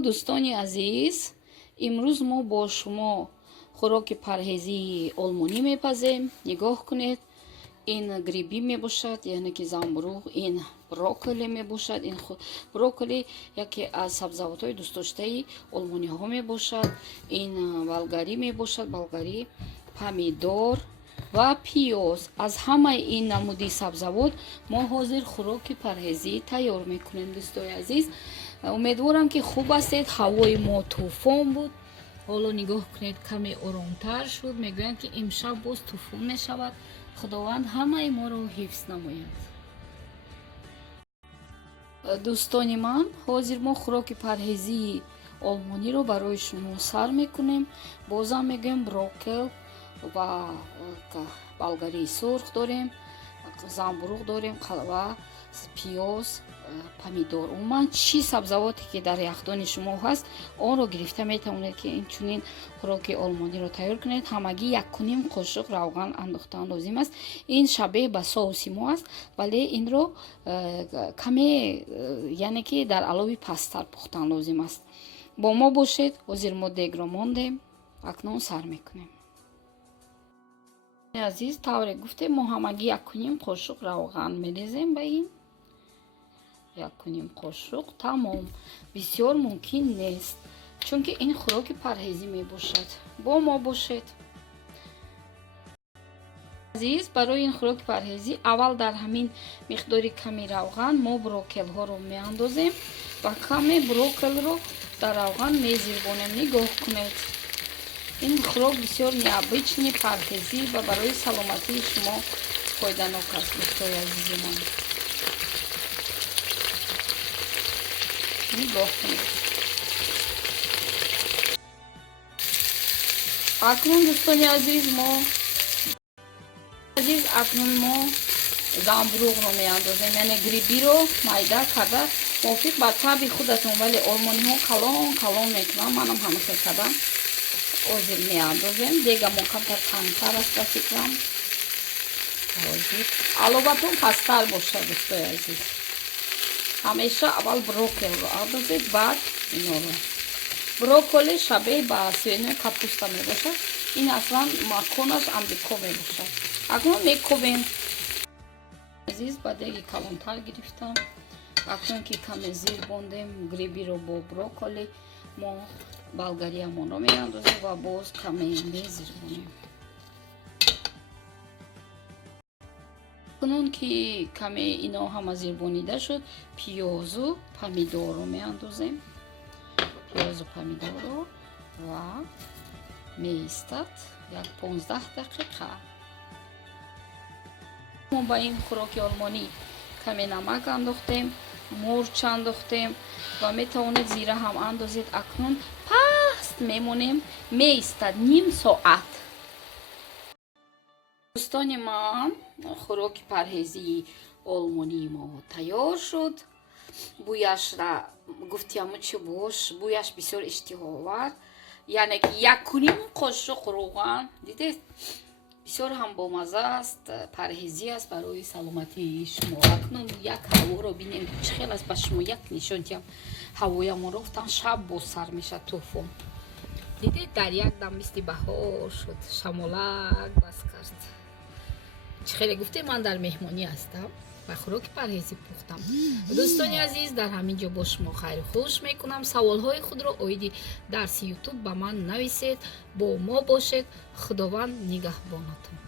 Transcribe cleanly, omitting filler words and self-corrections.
دوستانی عزیز، امروز ما با شما خوراک پرهیزی آلمانی میپزیم. نگاه کنید، این گریبی میباشد، یعنی که زنبروغ. این بروکلی میباشد. این بروکلی یکی از سبزیجات های دوست داشته آلمانی ها میباشد. این بلغاری میباشد، بلغاری، پمیدور و پیاز. از همه این نمودی سبزیجات ما حاضر خوراک پرهیزی تیار میکنیم. دوستای عزیز، امیدوارم که خوب هستید. هوای ما طوفان بود، حالا نگاه کنید کمی آرامتر شد. میگویند که امشب باز طوفان میشود. خداوند همه ما رو حفظ نماید. دوستانی من، حاضر ما خوراک پرهیزی آلمانی رو برای شما سر میکنیم. بازم میگم بروکل و بلغاری سرخ داریم، زنبروغ داریم و پیاز، پمیدور. عموما چی سبزیجاتی که در یخدان شما هست آن رو گرفته میتونید که این چنین خوراک آلمانی رو تیار کنید. همگی 1.5 قاشق روغن انداختن لازم است. این شبیه به سس ما است، ولی این رو کمی، یعنی که در علاوه پستر پختن لازم است. با ما باشید. حاضر ما دیگ رو ماندیم، اکنون سر میکنیم. عزیز، طور گفته ما همگی 1.5 قاشق روغن میریزیم. به این 1.5 قاشق تمام. بسیار ممکن نیست، چون که این خوراک پرهیزی می باشد. با ما باشید. عزیز، برای این خوراک پرهیزی اول در همین مقداری کمی روغن ما بروکل ها رو می اندازیم و کمی بروکل رو در روغن می زیربانیم. نگاه کنید، این خوراک بسیار نیابچنی پرهیزی و برای سلامتی شما فایده‌ناک است. دوستای عزیز من، نگاه کنید. اکنون دوستان عزیز، اکنون ما زنبروغ رو میاندازیم، یعنی گریبی رو میده کرده موافق با طبع خودتون، ولی آلمانی ها کلان میکنن. منم همیشه کردم. حاضر میاندازیم. دیگه ما کمتر تنگتر است به فکرم. علاوه‌تون پستر باشه. دوستای عزیز، همیشه اول بروکل رو اندازید، بعد اینا رو. بروکلی شبیه به سوینه کپوستا می باشد. این اصلا مکانش امریکا می باشد. اکنون میکوبیم. عزیز، با دیگه کلانتر گرفتم. اکنون که کمی زیر باندیم گریبی رو با بروکلی، ما بلغاری همون رو می اندازیم و باز کمی می زیر بانیم. اکنون که کمی اینا هم زیر بانیده شد، پیاز و پمیدور رو می اندازیم. پیاز و پمیدور رو و میستد 15 دقیقه. ما با این خوراک آلمانی کمی نمک انداختیم، مرچ انداختیم و میتونید زیره هم اندازید. اکنون پست میمونیم، میستد نیم ساعت. دوستان من، خوراک پرهیزی آلمانی ما تیار شد. بویش را گفتیم چه باش، بویش بسیار اشتهاور، یعنی که 1.5 قاشق روغن. دیدید بسیار هم بامزه است، پرهیزی است برای سلامتی شما. اکنون یک هوا رو بینیم چه خیلی است. به شما یک نشان دهم. هوای ما رفتن شب باز سر میشه طوفان. دیدید در یک دم مثل بهار شد، شمالک بس کرد. چه خیلی گفته من در مهمانی هستم و خوراک پرهیزی پختم. دوستان عزیز، در همین جا با شما خیر خوش میکنم. سوال های خود رو اویدی درس یوتیوب به من نویسید. با ما باشید. خداوند نگهبانتون.